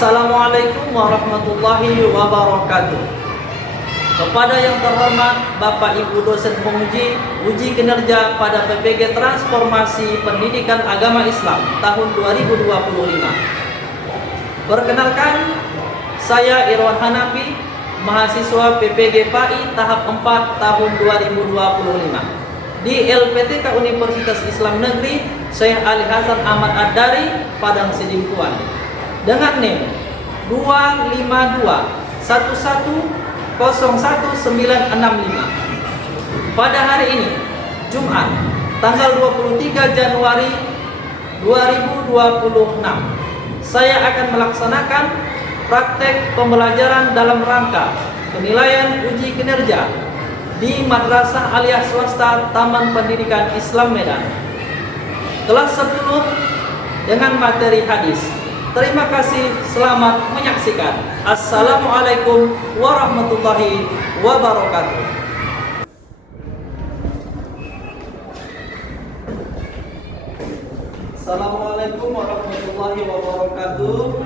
Assalamualaikum warahmatullahi wabarakatuh. Kepada yang terhormat Bapak Ibu dosen penguji uji kinerja pada PPG Transformasi Pendidikan Agama Islam tahun 2025. Perkenalkan, saya Irwan Hanafi, mahasiswa PPG PAI tahap 4 tahun 2025 di LPTK Universitas Islam Negeri Syekh Ali Hasan Ahmad Ad-Dari, Padang Sidimpuan, dengan NIM 25211011965. Pada hari ini, Jumat, tanggal 23 Januari 2026, saya akan melaksanakan praktek pembelajaran dalam rangka penilaian uji kinerja di Madrasah Aliyah Swasta Taman Pendidikan Islam Medan, kelas 10 dengan materi hadis. Terima kasih, selamat menyaksikan. Assalamualaikum warahmatullahi wabarakatuh. Assalamualaikum warahmatullahi wabarakatuh.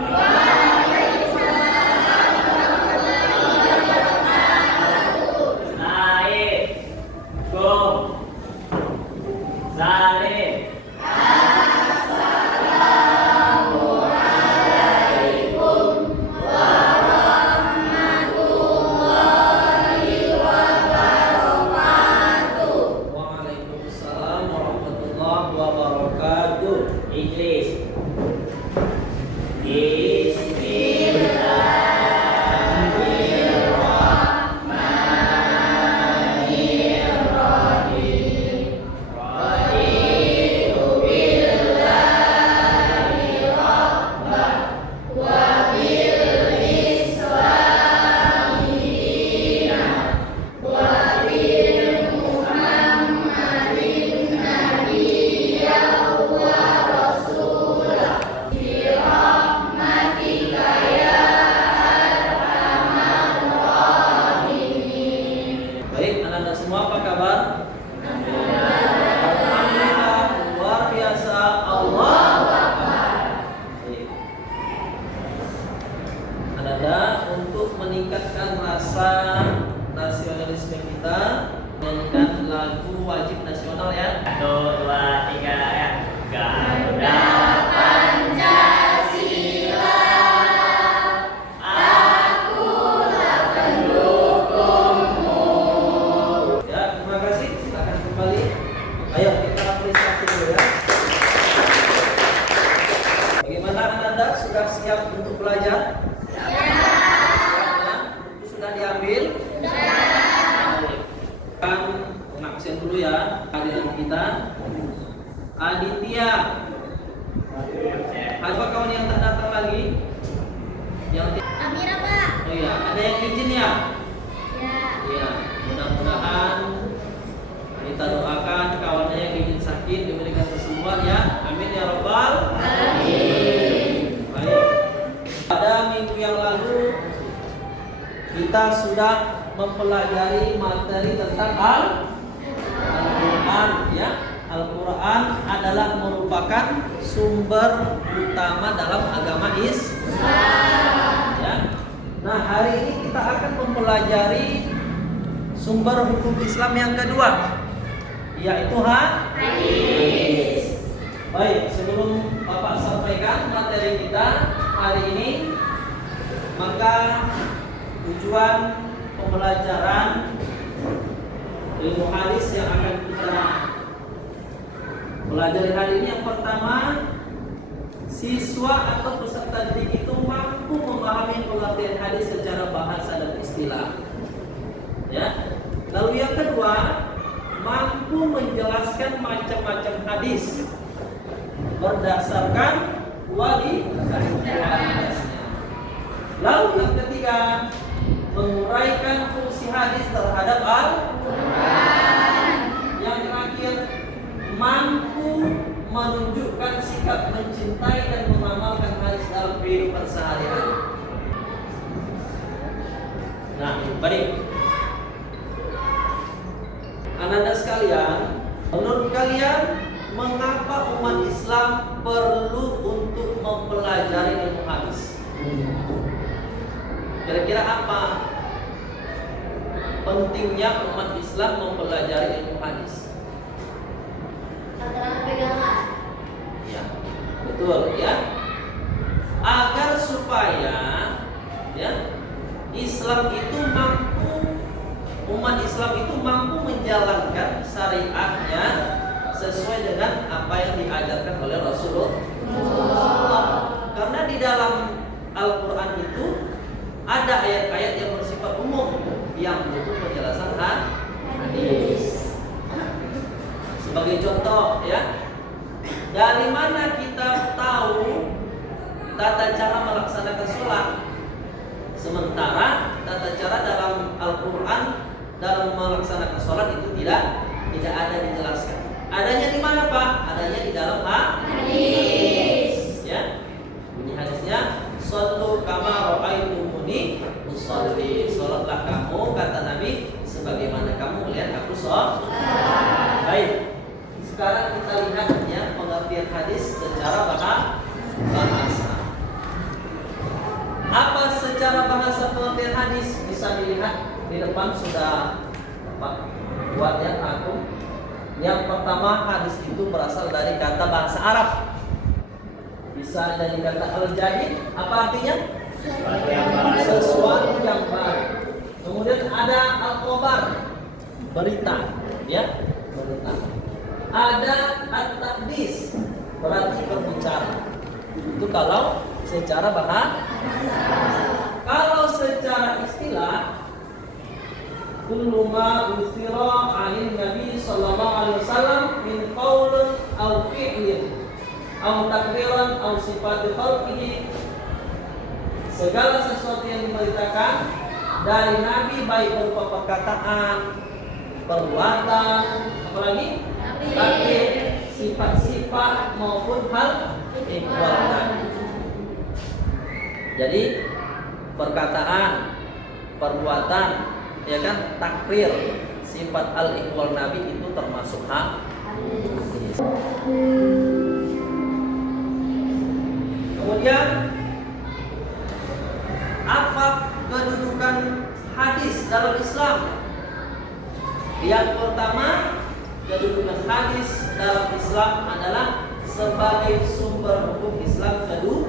Untuk meningkatkan rasa nasionalisme kita, menyanyikan lagu wajib nasional ya. 1, 2, 3 ya. Garuda Pancasila, akulah pendukungmu. Ya, terima kasih. Silakan kembali. Ayo kita apresiasi dulu ya. Bagaimana Anda sudah siap untuk belajar? Diambil. Kan pengabsen dulu ya hadirin kita. Aditya. Apa kawan yang tak datang lagi? Yang Amira, Pak. Oh iya, ada yang izin ya? Ya. Iya, mudah-mudahan kita doakan kawannya yang izin sakit diberikan kesembuhan ya. Amin ya robbal alamin. Baik. Pada minggu yang lalu kita sudah mempelajari materi tentang Al-Quran ya. Al-Quran adalah merupakan sumber utama dalam agama Islam ya. Nah, hari ini kita akan mempelajari sumber hukum Islam yang kedua, yaitu hadis. Baik, sebelum Bapak sampaikan materi kita hari ini, maka tujuan pembelajaran ilmu hadis yang akan kita pelajari hari ini, yang pertama, siswa atau peserta didik itu mampu memahami pengertian hadis secara bahasa dan istilah. Ya. Lalu yang kedua, mampu menjelaskan macam-macam hadis berdasarkan kualitasnya. Lalu yang ketiga, menguraikan fungsi hadis terhadap Al-Quran. Yang terakhir, mampu menunjukkan sikap mencintai dan mengamalkan hadis dalam kehidupan sehari-hari. Nah, baik. Ananda sekalian, menurut kalian mengapa umat Islam perlu untuk mempelajari ilmu hadis? Kira-kira apa pentingnya umat Islam mempelajari ilmu hadis? Keterangan pegangan. Ya, betul ya. Agar supaya ya Islam itu mampu, umat Islam itu mampu menjalankan syariatnya sesuai dengan apa yang diajarkan oleh Rasulullah. Karena di dalam Al-Quran itu ada ayat-ayat yang bersifat umum yang butuh penjelasan hadis. Sebagai contoh ya, dari mana kita tahu tata cara melaksanakan sholat, sementara tata cara dalam Al-Quran dalam melaksanakan sholat itu tidak ada dijelaskan. Adanya di mana Pak? Adanya di dalam hadis. Ya, bunyi hadisnya, "Shallu kama ra'aitumuni usolli." Sholatlah kamu, kata Nabi, sebagaimana kamu melihat aku sholat. Baik. Sekarang kita lihat ya pengertian hadis secara bahasa. Apa secara bahasa pengertian hadis? Bisa dilihat di depan sudah buat ya aku. Yang pertama, hadis itu berasal dari kata bahasa Arab. Bisa dari kata al-jadid, apa artinya? Sesuatu yang baru. Kemudian ada al-khobar, berita, ya, berita. Ada at-tahdis, berarti berbicara. Itu kalau secara bahasa. Kalau secara istilah, kullu ma usira 'anil Nabi sallallahu alaihi wasallam min qaulin aw fi'lin aw takriran aw sifati khalqihi, segala sesuatu yang diberitakan dari Nabi baik berupa perkataan, perbuatan, apalagi takdir, sifat-sifat maupun hal ikhwal Nabi. Jadi perkataan, perbuatan, ya kan, takrir, sifat al-ikhwal Nabi itu termasuk hadis. Kemudian apa kedudukan hadis dalam Islam? Yang pertama, kedudukan hadis dalam Islam adalah sebagai sumber hukum Islam kedua.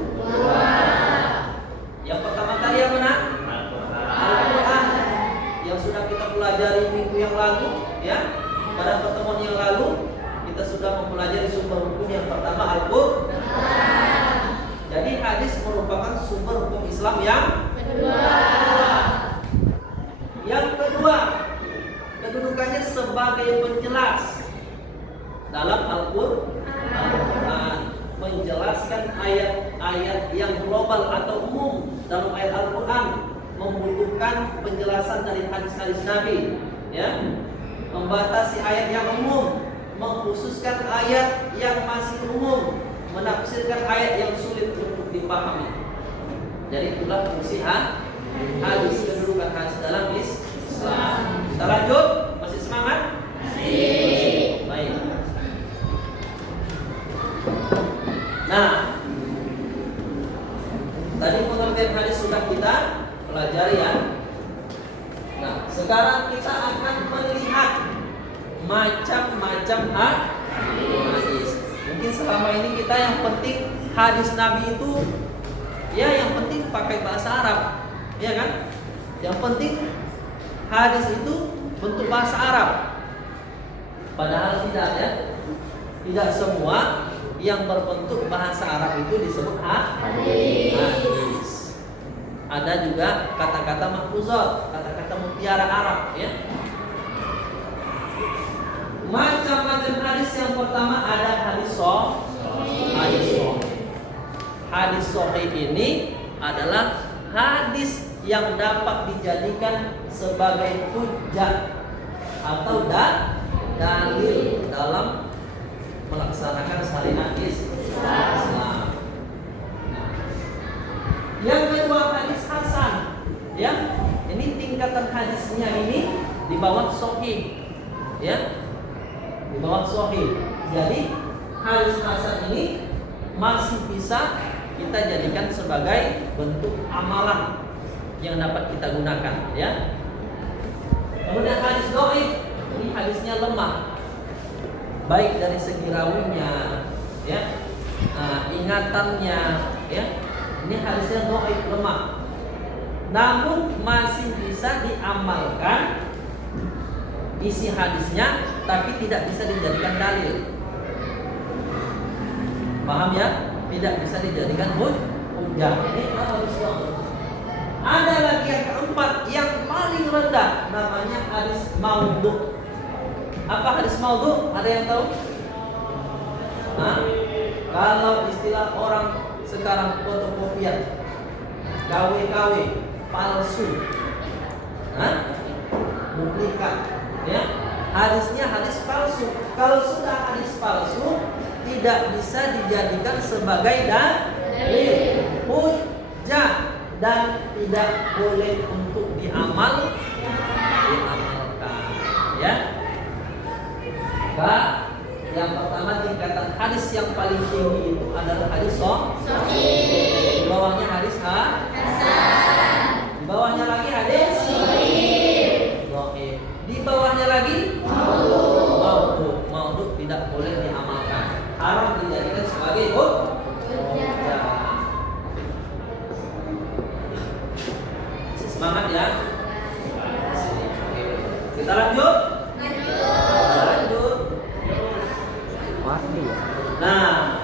Yang pertama tadi apa nak? Al-Quran yang sudah kita pelajari minggu yang lalu, ya. Pada pertemuan yang lalu kita sudah mempelajari sumber hukum yang pertama Al-Quran. Jadi hadis merupakan sumber hukum Islam yang kedua. Yang kedua, kedudukannya sebagai penjelas dalam Al-Quran, menjelaskan ayat-ayat yang global atau umum dalam ayat Al-Quran, membutuhkan penjelasan dari hadis-hadis Nabi, ya. Membatasi ayat yang umum, mengkhususkan ayat yang masih umum, menafsirkan ayat yang sulit untuk dipahami. Jadi itulah fungsi hadis, kedudukan hadis dalam Islam. Kita lanjut, masih semangat? Masih. Baik. Nah, tadi pengertian hadis sudah kita pelajari ya. Nah, sekarang kita akan melihat macam-macam hadis. Mungkin selama ini kita yang penting hadis Nabi itu, ya yang penting pakai bahasa Arab, ya kan? Yang penting hadis itu bentuk bahasa Arab. Padahal tidak ya. Tidak semua yang berbentuk bahasa Arab itu disebut hadis. Ada juga kata-kata mahfuzat, kata-kata mutiara Arab, ya. Macam-macam hadis. Yang pertama ada hadis sahih. Hadis sahih ini adalah hadis yang dapat dijadikan sebagai hujjah atau dalil dalam melaksanakan syariat Islam. Yang kedua hadis hasan, ya. Ini tingkatan hadisnya ini di bawah sahih, ya. Di bawah sahih. Jadi hadis hasan ini masih bisa kita jadikan sebagai bentuk amalan yang dapat kita gunakan, ya. Kemudian hadis dhaif, ini hadisnya lemah, baik dari segi rawinya, ya, ingatannya, ya. Ini hadisnya dhaif, lemah. Namun masih bisa diamalkan isi hadisnya, tapi tidak bisa dijadikan dalil. Paham ya? Tidak bisa dijadikan hujjah. Ini harus dhaif. Ada lagi yang keempat, yang paling rendah, namanya hadis maudhu. Apa hadis maudhu? Ada yang tahu? Nah, kalau istilah orang sekarang fotokopian, KW, palsu, duplikat, ya. Hadisnya hadis palsu. Kalau sudah hadis palsu, tidak bisa dijadikan sebagai dalil, hujjah, dan tidak boleh untuk diamalkan, ya. Maka yang pertama, tingkatan hadis yang paling tinggi itu adalah hadis sahih. Di bawahnya hadis hasan. Di bawahnya lagi hadis sahih. Di bawahnya lagi maudhu. Maudhu tidak boleh diamalkan, haram dijadikan sebagai hujjah. Semangat ya. Kita lanjut. Nah,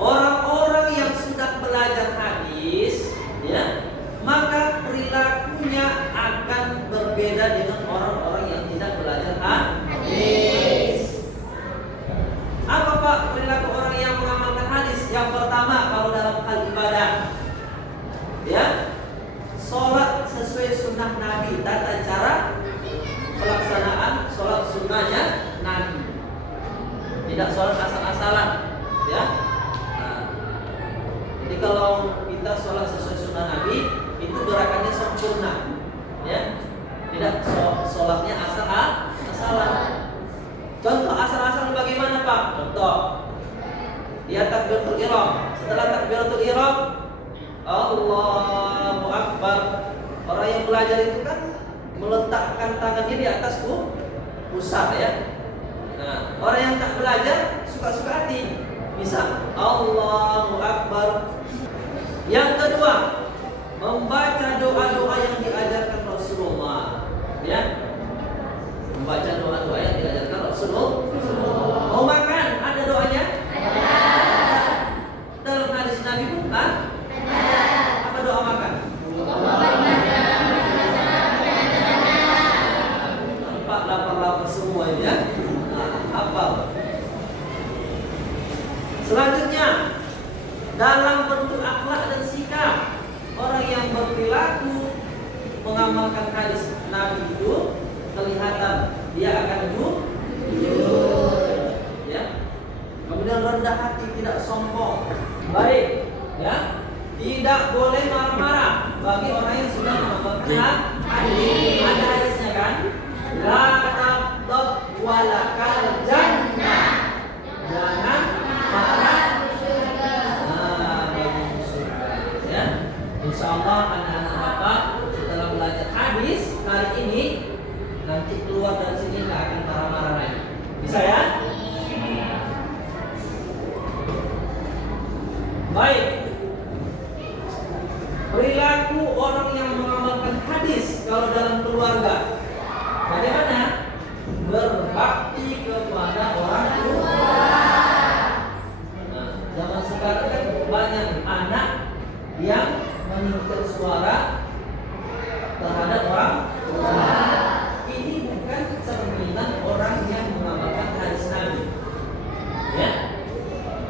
orang-orang yang sudah belajar hadis, ya, maka perilakunya akan berbeda dengan orang-orang yang tidak belajar hadis. Apa Pak perilaku orang yang mengamalkan hadis? Yang pertama, kalau dalam hal ibadah, ya, sholat sesuai sunnah Nabi, tata cara pelaksanaan sholat sunnahnya Nabi. Tidak sholat asal-asalan, ya. Nah, jadi kalau kita sholat sesuai sunnah Nabi, itu gerakannya sempurna, ya. Tidak sholatnya asal-asalan. Contoh asal-asalan bagaimana Pak? Contoh, dia takbiratul ihram. Setelah takbiratul ihram, Allahu Akbar. Orang yang belajar itu kan meletakkan tangannya di atas pusar, ya. Nah, orang yang tak belajar suka-suka hati, bisa Allahu Akbar. Yang kedua, membaca doa-doa yang diajarkan Rasulullah, ya. Membaca doa-doa yang diajarkan Rasulullah. Mau makan, ada doanya? Ada. Dalam hadis Nabi pun ada. Apa doa makan? Nampak lapar-lapar semua, ya. Apa? Selanjutnya, dalam bentuk akhlak dan sikap, orang yang berperilaku mengamalkan hadis Nabi itu kelihatan dia akan jujur, ya. Kemudian rendah hati, tidak sombong, baik, ya. Tidak boleh marah-marah bagi orang yang sudah mengamalkan hadis. Ada hadisnya kan? La taghdab walakal jannah. Jangan marah. Bagi surga, ya. Insyaallah anak-anak Bapak setelah belajar hadis hari ini, nanti keluar dari sini nggak akan marah-marah lagi. Bisa ya? Baik. Perilaku orang yang mengamalkan hadis kalau dalam keluarga, bagaimana? Berbakti kepada orang tua. Nah, zaman sekarang kan banyak anak yang meninggikan suara terhadap orang tua. Ini bukan cerminan orang yang mengamalkan hadis Nabi, ya.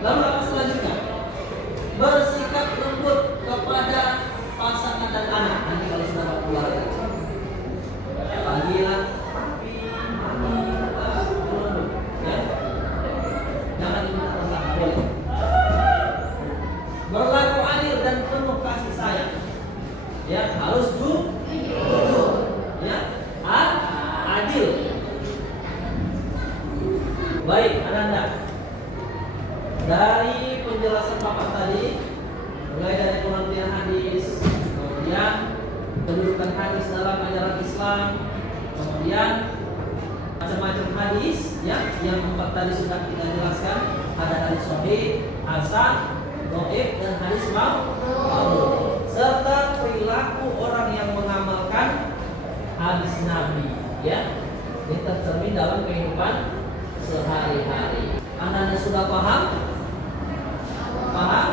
Lalu apa selanjutnya? Bersikap lembut kepada pasangan dan anak. Nanti kalau sudah berkeluarga, panggilan papi, mami, lembut, ya. Jangan diminta rendah, boleh. Berlaku adil dan penuh kasih sayang, ya. Harus jujur. hadis dalam ajaran Islam. Kemudian macam-macam hadis ya, yang 4 tadi sudah kita jelaskan. Ada hadis sahih, hasan, dhaif, dan hadis mau'udh. Serta perilaku orang yang mengamalkan hadis Nabi ya. Ini tercermin dalam kehidupan sehari-hari. Anda sudah paham? Paham?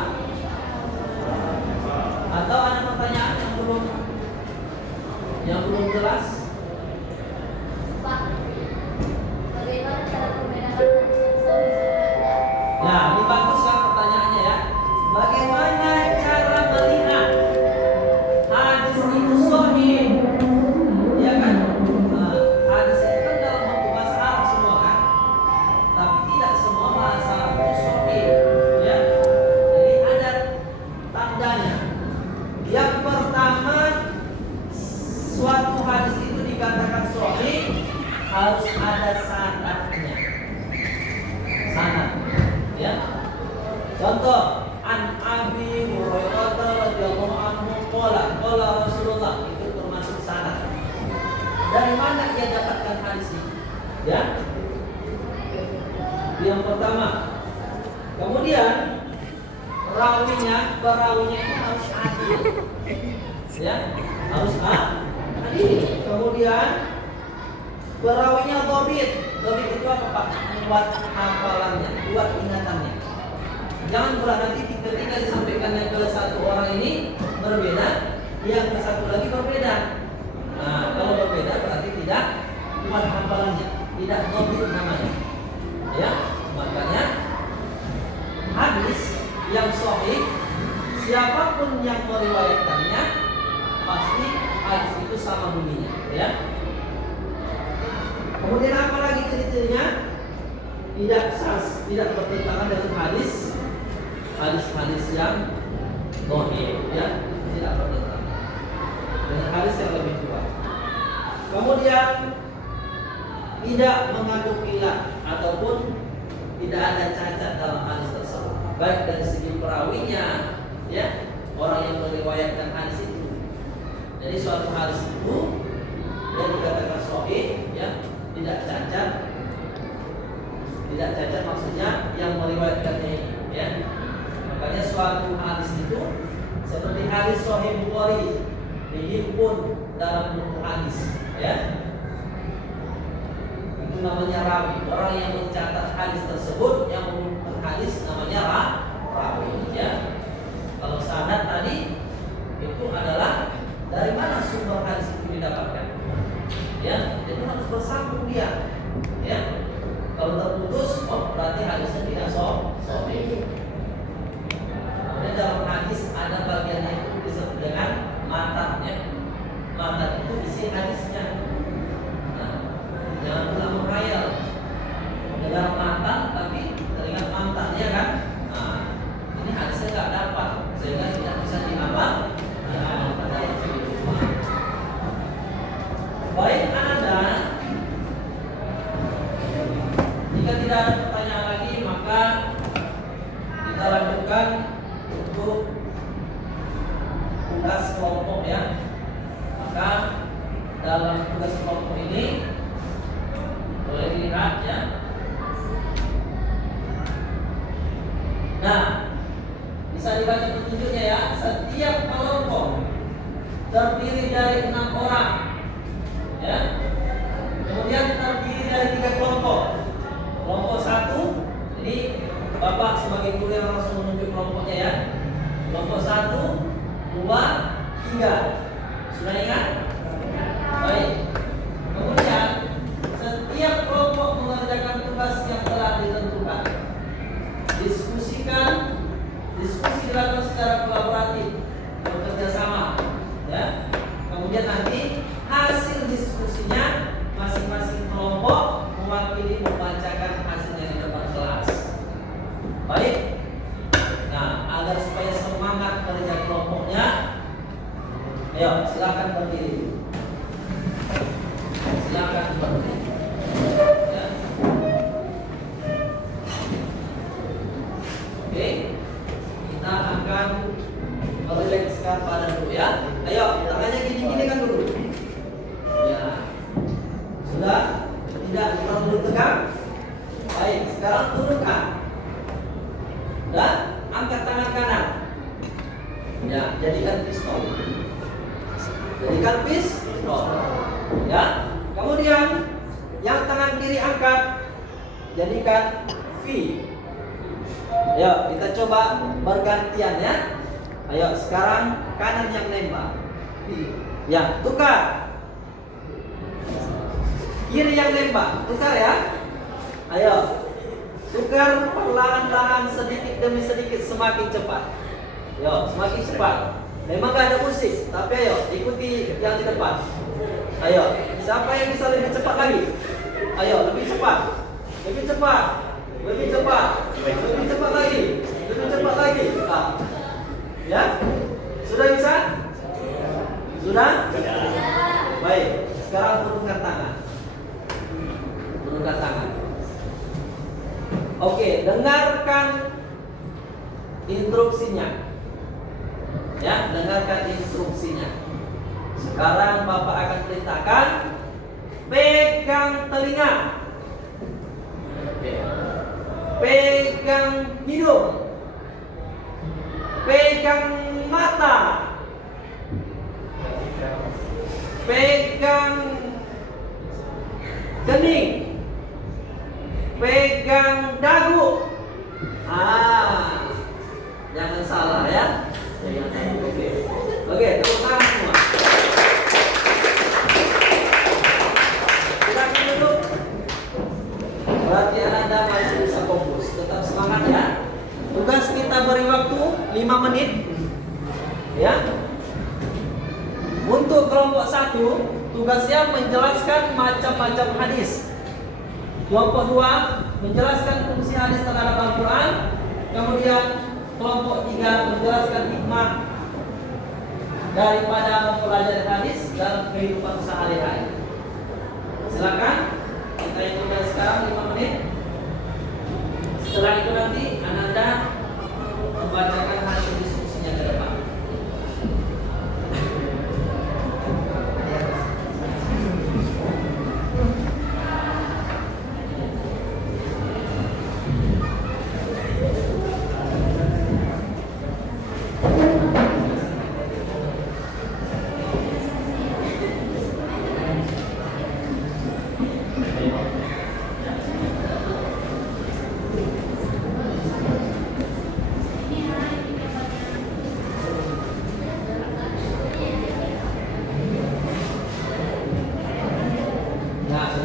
Atau ada pertanyaan yang belum jelas? Pak, bagaimana cara membedakan hadis yang sahih sama Nah, ini bagus kan pertanyaannya ya. Bagaimana cara melihat hadis itu sahih? Ya kan? Nah, hadis itu kan dalam bentuk bahasa Arab semua kan? Tapi tidak semua bahasa Arab itu sahih. Ya. Jadi ada tandanya. Yang pertama, suatu hadis itu dikatakan sahih harus ada sanadnya. Sanad. Ya. Contoh, an Abi Hurairah radhiyallahu anhu qala Rasulullah, itu termasuk sanad. Dari mana ia dapatkan hadis ini? Ya. Yang pertama. Kemudian perawinya itu harus adil. Ya, harus adil. Kemudian perawinya dhabit. Dhabit itu apa Pak? Buat hafalannya, buat ingatannya. Jangan pula nanti ketika disampaikannya ke satu orang ini berbeda, yang ke satu lagi berbeda. Nah, kalau berbeda berarti tidak buat hafalannya, tidak dhabit namanya. Ya, makanya hadis yang sahih, siapapun yang meriwayatkannya pasti hadis itu sama bunyinya, ya. Kemudian apa lagi ceritanya? Tidak bertentangan dengan hadis yang sahih, ya, tidak bertentangan dengan hadis yang lebih kuat. Kemudian tidak mengandung ilah ataupun tidak ada cacat dalam hadis tersebut, baik dari segi perawinya, ya, orang yang meriwayatkan hadis itu. Jadi suatu hadis itu yang dikatakan sahih, ya, tidak cacat maksudnya yang meriwayatkannya ini, ya. Makanya suatu hadis itu seperti hadis sahih Bukhari dihimpun dalam buku hadis, ya. Itu namanya rawi. Orang yang mencatat hadis tersebut, yang mengumpulkan hadis namanya rawi, ya. Kalau sanad tadi itu adalah dari mana sumber hadis itu didapatkan, ya. Jadi harus bersambung dia, ya. Kalau terputus, oh berarti hadisnya tidak sahih. Kemudian dalam hadis ada bagian yang disebut dengan matan, ya. Matan itu isi hadisnya. Nah, jangan pula menghayal dengar matan tapi teringat mantan, ya kan? Nah, ini hadisnya nggak dapat sehingga tidak bisa diamal pada kehidupan. Baik, Anda, jika tidak ada pertanyaan lagi, maka kita lanjutkan untuk tugas kelompok, ya. Maka dalam tugas kelompok ini boleh dilihat, ya. Nah, bisa dibaca petunjuknya, ya. Setiap kelompok terdiri dari 6 orang, ya. Kemudian terdiri dari 3 kelompok. Kelompok 1, ini Bapak sebagai guru yang langsung menunjuk kelompoknya, ya. Kelompok 1, 2, 3. Sudah ingat? Baik. Kemudian setiap kelompok mengerjakan tugas yang telah ditentukan. Diskusi dilakukan secara kolaboratif, bekerja sama, ya. Kemudian nanti hasil diskusinya masing-masing kelompok mewakili membacakan hasilnya di depan kelas. Baik. Nah, agar supaya semangat kerja kelompoknya, ayo silakan berdiri. Silakan berdiri. Ya. Oke, kita akan merilekskan badan dulu, ya. Ayo, tangannya gini-gini kan dulu. Ya, jadikan pistol. Jadikan pistol. Ya. Kemudian yang tangan kiri angkat, jadikan V. Ayo, kita coba bergantian ya. Ayo, sekarang kanan yang nembak. Ya, tukar. Kiri yang nembak, tukar ya. Ayo, tukar perlahan-lahan sedikit demi sedikit semakin cepat. Ayo, semakin cepat. Memang gak ada musik, tapi ayo ikuti yang di depan. Ayo, siapa yang bisa lebih cepat lagi? Ayo, lebih cepat, lebih cepat, lebih cepat, lebih cepat lagi, lebih cepat lagi. Nah, ya, sudah bisa? Sudah? Baik, sekarang turunkan tangan. Turunkan tangan. Oke, dengarkan instruksinya. Ya, dengarkan instruksinya. Sekarang Bapak akan perintahkan pegang telinga, pegang hidung, pegang mata, pegang kening, pegang dagu. Jangan salah ya. Oke, tepuk tangan semua. Silakan duduk. Berarti Anda masih bisa fokus. Tetap semangat ya. Tugas kita beri waktu 5 menit. Ya. Untuk kelompok 1, tugasnya menjelaskan macam-macam hadis. Kelompok 2 menjelaskan fungsi hadis terhadap Al-Quran. Kemudian kelompok 3 menjelaskan hikmah daripada mempelajari hadis dalam kehidupan sehari-hari. Silakan kita hitungkan sekarang 5 menit. Setelah itu nanti Anda membacakan hasil diskusinya ke depan.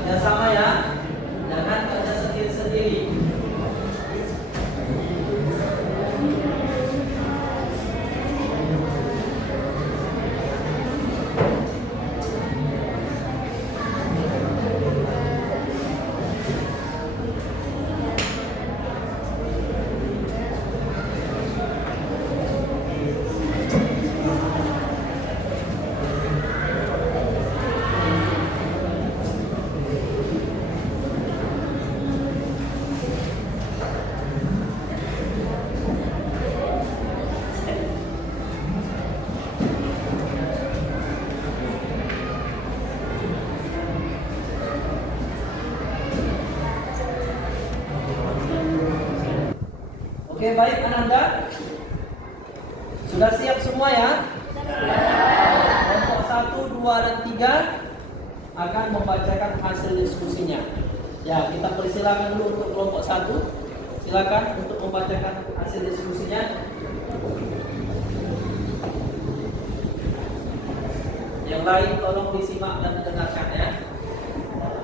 Kerjasama ya, jangan kerja sendiri-sendiri. Oke, baik Ananda. Sudah siap semua ya? Kelompok 1, 2, dan 3 akan membacakan hasil diskusinya. Ya, kita persilakan dulu untuk kelompok 1. Silakan untuk membacakan hasil diskusinya. Yang lain tolong disimak dan dengarkan ya.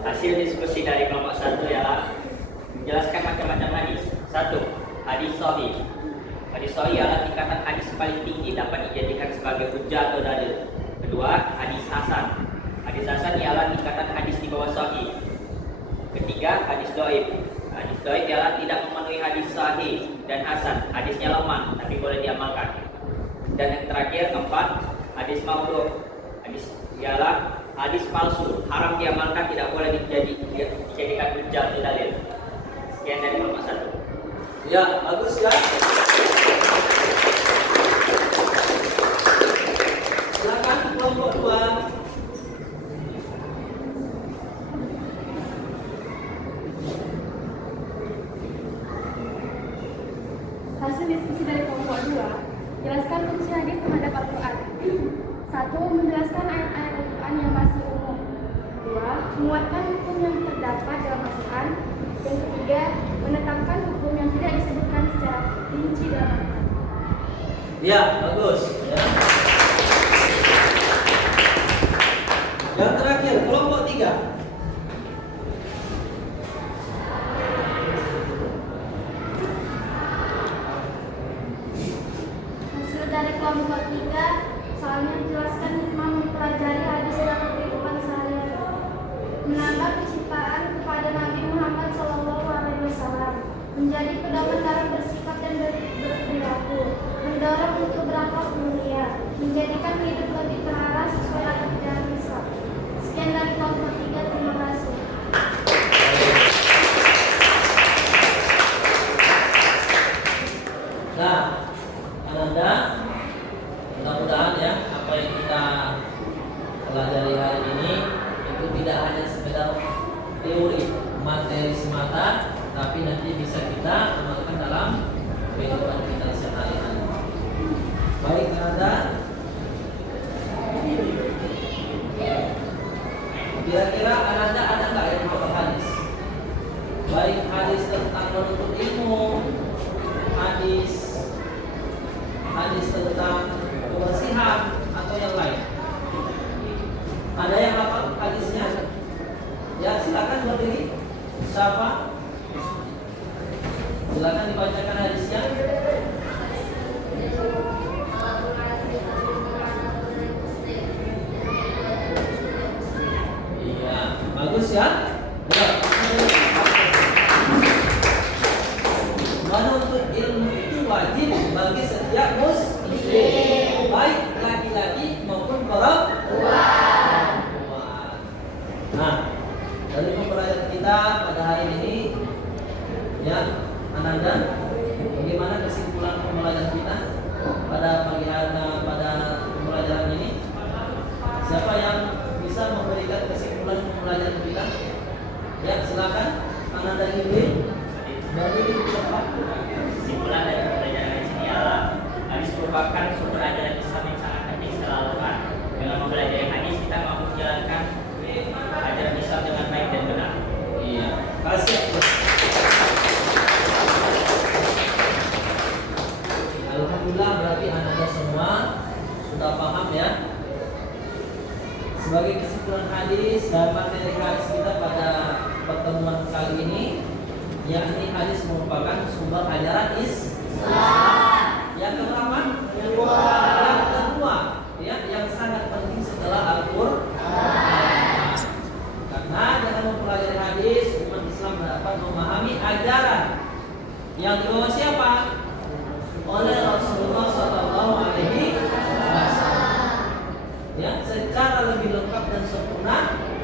Hasil diskusi dari kelompok 1 ialah menjelaskan macam-macam hadis. 1. Hadis sahih. Hadis sahih adalah tingkatan hadis paling tinggi dapat dijadikan sebagai hujjah atau dalil. Kedua, hadis hasan. Hadis hasan ialah tingkatan hadis di bawah sahih. Ketiga, hadis dhaif. Hadis dhaif ialah tidak memenuhi hadis sahih dan hasan. Hadisnya lemah tapi boleh diamalkan. Dan yang terakhir, 4, hadis maudhu'. Hadis ialah hadis palsu, haram diamalkan, tidak boleh dijadikan hujjah atau dalil. Sekian dari kelompok 1. Ya, bagus ya. Silakan kelompok 2. Hasil diskusi dari kelompok 2, jelaskan fungsi hadis terhadap 1. Menjelaskan ayat-ayat Al-Quran yang masih umum. 2. Menguatkan hukum yang terdapat dalam Al-Quran. Yang ketiga, menetapkan hukum yang tidak disebutkan secara rinci dalam Al-Quran. Ya, bagus. Ya. Yang terakhir, kelompok 3. Hasil dari kelompok 3, soalnya menjelaskan hikmah mempelajari hadis dalam kehidupan sehari-hari. Menambah kecintaan kepada Nabi Muhammad SAW, menjadi pedoman dalam bersikap dan berperilaku, mendorong untuk berakhlak mulia, menjadikan hidup lebih terarah sesuai ajaran Islam. Sekian dari kelompok 3, terima kasih. Nah, Ananda, mudah-mudahan ya apa yang kita pelajari hari ini itu tidak hanya sekedar teori materi semata, tapi nanti bisa kita amalkan dalam kehidupan kita sehari-hari. Baik, Ananda. Kira-kira Ananda ada nggak yang mau hadis? Baik hadis tentang menuntut ilmu, hadis tentang kebersihan atau yang lain. Ada yang hafal hadisnya? Ya, silakan berdiri. Siapa? Silakan dibacakan hadisnya. Iya, bagus ya. Menuntut ilmu itu wajib bagi setiap muslim, baik laki-laki maupun perempuan. Nah, dari pembelajaran kita pada hari ini, ya, Ananda, bagaimana kesimpulan pembelajaran kita pada pagi hari, pada pembelajaran ini? Siapa yang bisa memberikan kesimpulan pembelajaran kita? Ya, silakan. Ananda Ibrahim. Berdiri di depan. Kesimpulan dari pembelajaran di sini adalah hadis merupakan sumber ajaran Islam yang sangat penting setelah Al-Quran. Dengan mempelajari hadis kita mampu menjalankan ajaran Islam dengan baik dan benar. Iya, kasih. Alhamdulillah, berarti Anda semua sudah paham ya. Sebagai kesimpulan hadis dan materi hadis kita pada pertemuan kali ini, yakni hadis merupakan sumber ajaran Islam. Yang keberapa? Yang kedua, ya, yang sangat penting setelah Al-Quran. Karena dengan mempelajari hadis, umat Islam dapat memahami ajaran yang dibawa siapa? Oleh Rasulullah SAW. Ya, secara lebih lengkap dan sempurna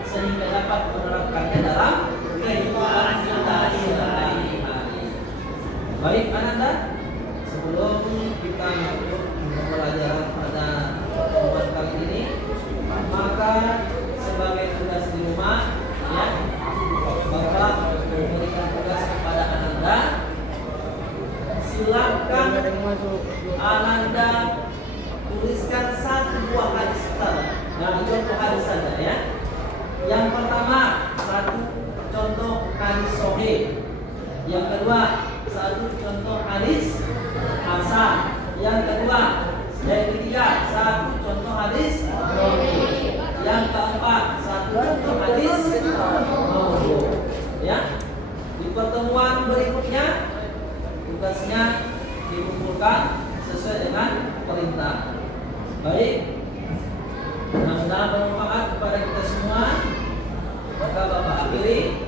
sehingga dapat menerapkannya dalam kehidupan kita sehari-hari. Baik, Ananda, sebelum kita masuk pembelajaran pada pertemuan kali ini, maka sebagai tugas di rumah, ya, Bapak memberikan tugas kepada Ananda. Silakan Ananda tuliskan satu buah hadis saja. Nah, contoh hadis saja ya. Yang pertama, satu contoh hadis sahih. Yang kedua, satu contoh hadis hasan. Yang ketiga, satu contoh hadis dhaif. Yang keempat, satu contoh hadis maudhu. Ya. Di pertemuan berikutnya tugasnya dikumpulkan sesuai dengan perintah. Baik, mudah-mudahan bermanfaat kepada kita semua. Maka Bapak akhiri.